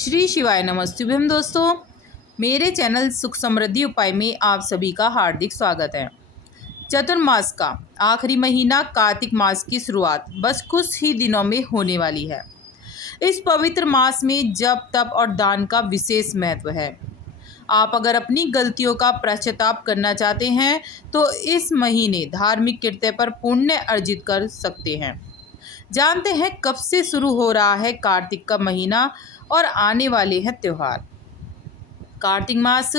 श्री शिवाय नमस्तुभ्यम दोस्तों, मेरे चैनल सुख समृद्धि उपाय में आप सभी का हार्दिक स्वागत है। चतुर्मास का आखिरी महीना कार्तिक मास की शुरुआत बस कुछ ही दिनों में होने वाली है। इस पवित्र मास में जप तप और दान का विशेष महत्व है। आप अगर अपनी गलतियों का पश्चाताप करना चाहते हैं तो इस महीने धार्मिक कृत्य पर पुण्य अर्जित कर सकते हैं। जानते हैं कब से शुरू हो रहा है कार्तिक का महीना और आने वाले हैं त्योहार। कार्तिक मास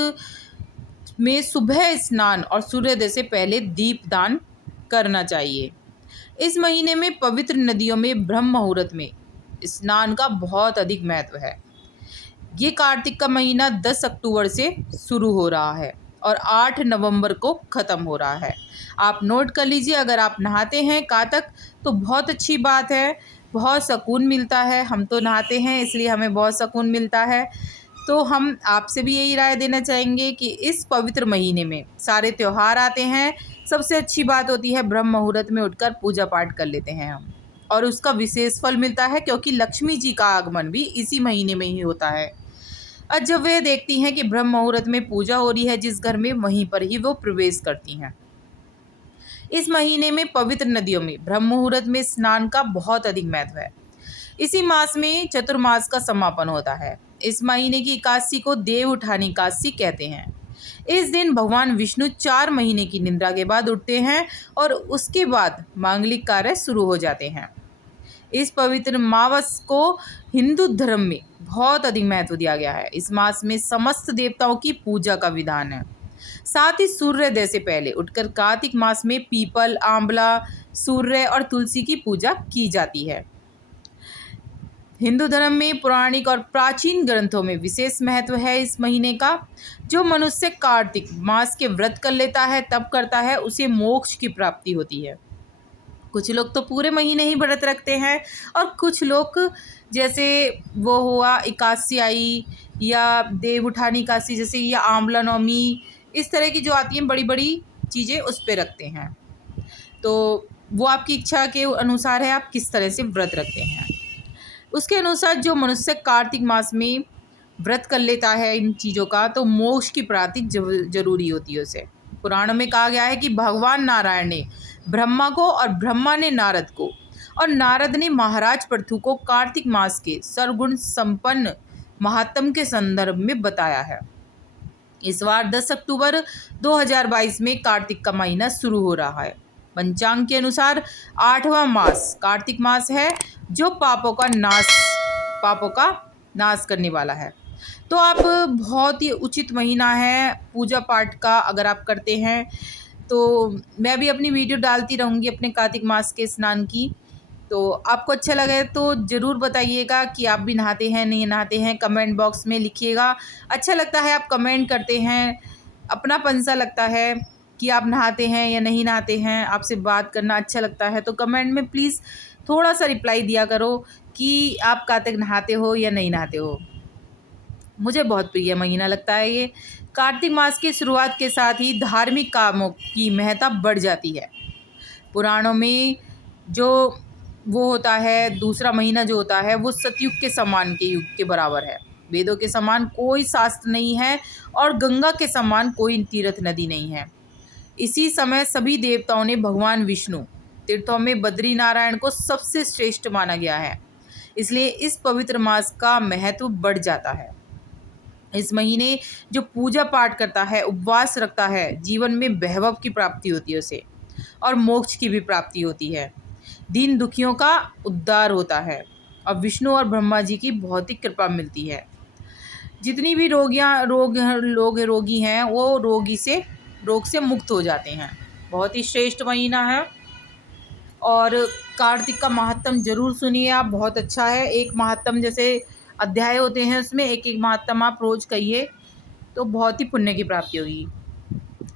में सुबह स्नान और सूर्योदय से पहले दीपदान करना चाहिए। इस महीने में पवित्र नदियों में ब्रह्म मुहूर्त में स्नान का बहुत अधिक महत्व है। ये कार्तिक का महीना 10 अक्टूबर से शुरू हो रहा है और 8 नवंबर को ख़त्म हो रहा है। आप नोट कर लीजिए, अगर आप नहाते हैं कार्तिक तो बहुत अच्छी बात है, बहुत सुकून मिलता है। हम तो नहाते हैं इसलिए हमें बहुत सुकून मिलता है। तो हम आपसे भी यही राय देना चाहेंगे कि इस पवित्र महीने में सारे त्यौहार आते हैं। सबसे अच्छी बात होती है ब्रह्म मुहूर्त में उठकर पूजा पाठ कर लेते हैं हम, और उसका विशेष फल मिलता है क्योंकि लक्ष्मी जी का आगमन भी इसी महीने में ही होता है। और जब वे देखती हैं कि ब्रह्म मुहूर्त में पूजा हो रही है जिस घर में, वहीं पर ही वो प्रवेश करती हैं। इस महीने में पवित्र नदियों में ब्रह्म मुहूर्त में स्नान का बहुत अधिक महत्व है। इसी मास में चतुर्मास का समापन होता है। इस महीने की एकादशी को देव उठानी एकादशी कहते हैं। इस दिन भगवान विष्णु 4 महीने की निद्रा के बाद उठते हैं और उसके बाद मांगलिक कार्य शुरू हो जाते हैं। इस पवित्र मास को हिंदू धर्म में बहुत अधिक महत्व दिया गया है। इस मास में समस्त देवताओं की पूजा का विधान है। साथ ही सूर्योदय से पहले उठकर कार्तिक मास में पीपल, आंवला, सूर्य और तुलसी की पूजा की जाती है। हिंदू धर्म में पौराणिक और प्राचीन ग्रंथों में विशेष महत्व है इस महीने का। जो मनुष्य कार्तिक मास के व्रत कर लेता है, तप करता है, उसे मोक्ष की प्राप्ति होती है। कुछ लोग तो पूरे महीने ही व्रत रखते हैं और कुछ लोग, जैसे वो हुआ एकादशी आई या देव उठानी एकादशी जैसे, या आंवला नवमी, इस तरह की जो आती हैं बड़ी बड़ी चीज़ें, उस पे रखते हैं। तो वो आपकी इच्छा के अनुसार है आप किस तरह से व्रत रखते हैं। उसके अनुसार जो मनुष्य कार्तिक मास में व्रत कर लेता है इन चीज़ों का, तो मोक्ष की प्राप्ति जरूरी होती है उसे। पुराणों में कहा गया है कि भगवान नारायण ने ब्रह्मा को और ब्रह्मा ने नारद को और नारद ने महाराज पृथु को कार्तिक मास के सर्वगुण संपन्न महात्म के संदर्भ में बताया है। इस बार 10 अक्टूबर 2022 में कार्तिक का महीना शुरू हो रहा है। पंचांग के अनुसार 8वां मास कार्तिक मास है जो पापों का नाश करने वाला है। तो आप, बहुत ही उचित महीना है पूजा पाठ का अगर आप करते हैं। तो मैं भी अपनी वीडियो डालती रहूँगी अपने कार्तिक मास के स्नान की। तो आपको अच्छा लगे तो ज़रूर बताइएगा कि आप भी नहाते हैं नहीं नहाते हैं, कमेंट बॉक्स में लिखिएगा। अच्छा लगता है आप कमेंट करते हैं, अपनापन सा लगता है कि आप नहाते हैं या नहीं नहाते हैं। आपसे बात करना अच्छा लगता है, तो कमेंट में प्लीज़ थोड़ा सा रिप्लाई दिया करो कि आप कार्तिक नहाते हो या नहीं नहाते हो। मुझे बहुत प्रिय महीना लगता है ये। कार्तिक मास की शुरुआत के साथ ही धार्मिक कामों की महत्ता बढ़ जाती है। पुराणों में जो वो होता है, दूसरा महीना जो होता है वो सतयुग के समान के युग के बराबर है। वेदों के समान कोई शास्त्र नहीं है और गंगा के समान कोई तीर्थ नदी नहीं है। इसी समय सभी देवताओं ने भगवान विष्णु तीर्थों में बद्री नारायण को सबसे श्रेष्ठ माना गया है, इसलिए इस पवित्र मास का महत्व बढ़ जाता है। इस महीने जो पूजा पाठ करता है, उपवास रखता है, जीवन में वैभव की प्राप्ति होती है उसे, और मोक्ष की भी प्राप्ति होती है। दीन दुखियों का उद्धार होता है और विष्णु और ब्रह्मा जी की बहुत ही कृपा मिलती है। जितनी भी रोगी हैं वो रोग से मुक्त हो जाते हैं। बहुत ही श्रेष्ठ महीना है और कार्तिक का महात्म जरूर सुनिए आप, बहुत अच्छा है। एक महात्म जैसे अध्याय होते हैं उसमें एक एक महात्म आप रोज कहिए तो बहुत ही पुण्य की प्राप्ति होगी।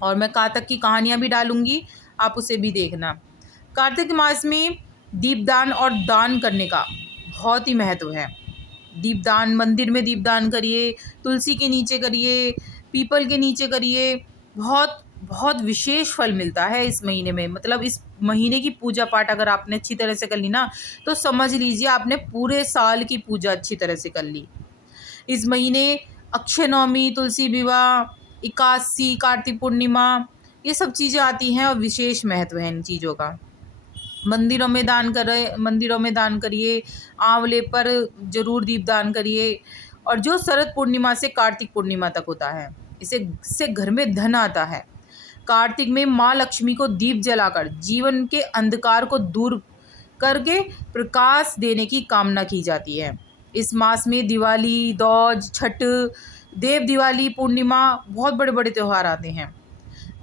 और मैं कार्तिक की कहानियाँ भी डालूँगी, आप उसे भी देखना। कार्तिक मास में दीपदान और दान करने का बहुत ही महत्व है। दीपदान, मंदिर में दीपदान करिए, तुलसी के नीचे करिए, पीपल के नीचे करिए, बहुत बहुत विशेष फल मिलता है इस महीने में। मतलब इस महीने की पूजा पाठ अगर आपने अच्छी तरह से कर ली ना, तो समझ लीजिए आपने पूरे साल की पूजा अच्छी तरह से कर ली। इस महीने अक्षय नवमी, तुलसी विवाह, एकादशी, कार्तिक पूर्णिमा, ये सब चीज़ें आती हैं और विशेष महत्व है इन चीज़ों का। मंदिरों में दान करिए, आंवले पर जरूर दीपदान करिए। और जो शरद पूर्णिमा से कार्तिक पूर्णिमा तक होता है, इससे घर में धन आता है। कार्तिक में माँ लक्ष्मी को दीप जलाकर जीवन के अंधकार को दूर करके प्रकाश देने की कामना की जाती है। इस मास में दिवाली, दौज, छठ, देव दिवाली, पूर्णिमा, बहुत बड़े बड़े त्यौहार आते हैं।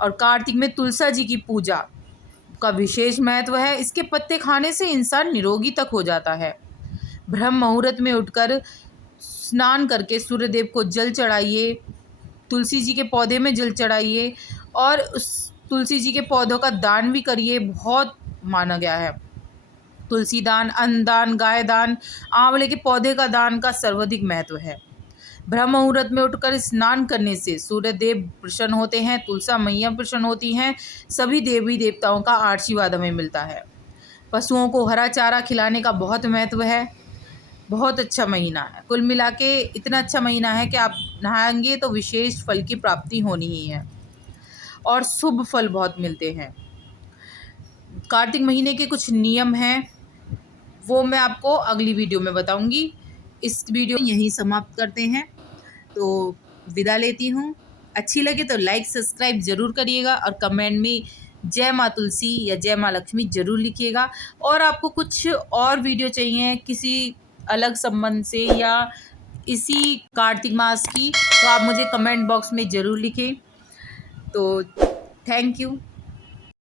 और कार्तिक में तुलसा जी की पूजा का विशेष महत्व है। इसके पत्ते खाने से इंसान निरोगी तक हो जाता है। ब्रह्म मुहूर्त में उठकर स्नान करके सूर्यदेव को जल चढ़ाइए, तुलसी जी के पौधे में जल चढ़ाइए और उस तुलसी जी के पौधों का दान भी करिए, बहुत माना गया है। तुलसी दान, अन्न दान, गाय दान, आंवले के पौधे का दान का सर्वाधिक महत्व है। ब्रह्म मुहूर्त में उठकर स्नान करने से सूर्य देव प्रसन्न होते हैं, तुलसा मैया प्रसन्न होती हैं, सभी देवी देवताओं का आशीर्वाद हमें मिलता है। पशुओं को हरा चारा खिलाने का बहुत महत्व है। बहुत अच्छा महीना है, कुल मिला के इतना अच्छा महीना है कि आप नहाएंगे तो विशेष फल की प्राप्ति होनी ही है और शुभ फल बहुत मिलते हैं। कार्तिक महीने के कुछ नियम हैं, वो मैं आपको अगली वीडियो में बताऊंगी। इस वीडियो यहीं समाप्त करते हैं, तो विदा लेती हूँ। अच्छी लगे तो लाइक सब्सक्राइब ज़रूर करिएगा और कमेंट में जय माँ तुलसी या जय माँ लक्ष्मी ज़रूर लिखिएगा। और आपको कुछ और वीडियो चाहिए किसी अलग संबंध से या इसी कार्तिक मास की, तो आप मुझे कमेंट बॉक्स में ज़रूर लिखें। तो थैंक यू।